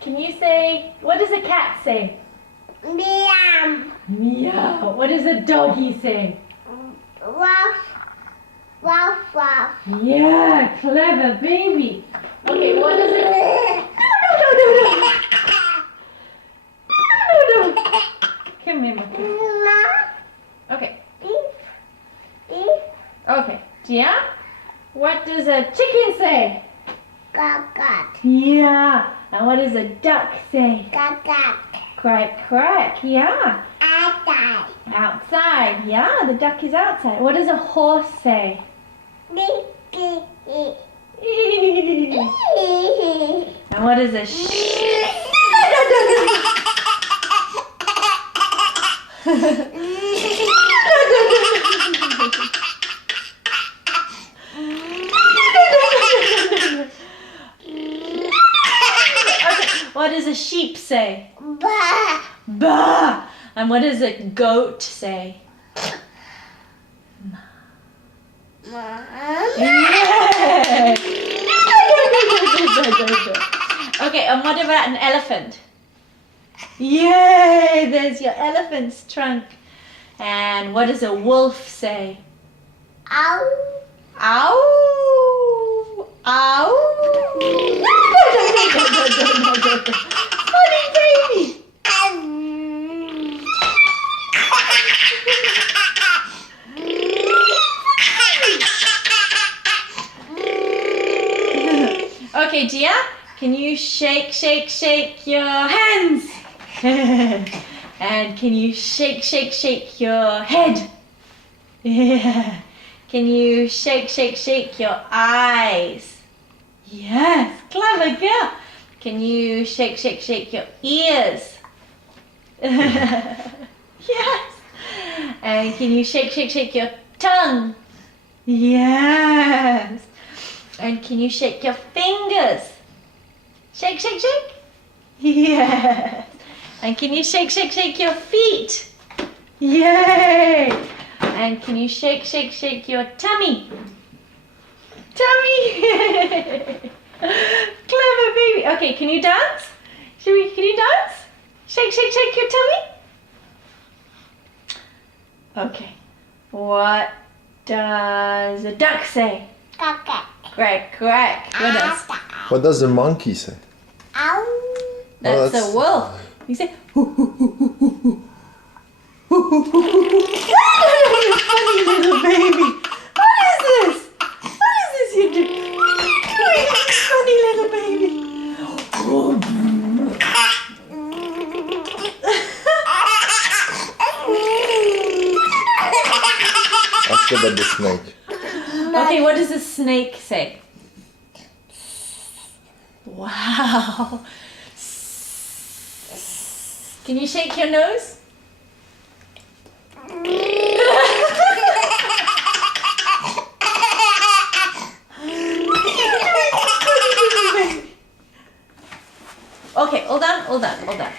Can you say, what does a cat say? Meow. Meow. What does a doggy say? Ruff. Ruff, ruff. Yeah, clever baby. Okay, what does it... No. No. Come here, Monkey. Okay. Okay. Yeah? What does a chicken say? Quack. Yeah. And what does a duck say? Quack. Quack. Yeah. Outside. Outside. Yeah, the duck is outside. What does a horse say? And what is a What does a sheep say? Bah. Bah. And what does a goat say? Yeah. Okay, and what about an elephant? Yay! There's your elephant's trunk. And what does a wolf say? Ow. Ow! Ow! Funny baby! Okay, Gia, can you shake your hands? And can you shake your head? Yeah. Can you shake your eyes? Yes, clever girl. Can you shake your ears? Yes. And can you shake your tongue? Yes. And can you shake your fingers? Shake. Yes. And can you shake your feet? Yay! And can you shake your tummy? Tummy! Clever baby. Okay, can you dance? Can you dance? Shake your tummy? Okay. What does a duck say? Quack. What else? What does the monkey say? Ow. That's that's- a wolf. You say funny little baby. What is this? What is this you do? Funny little baby. Ask about the snake. Okay, what does a snake say? Wow. Can you shake your nose? Okay, hold on.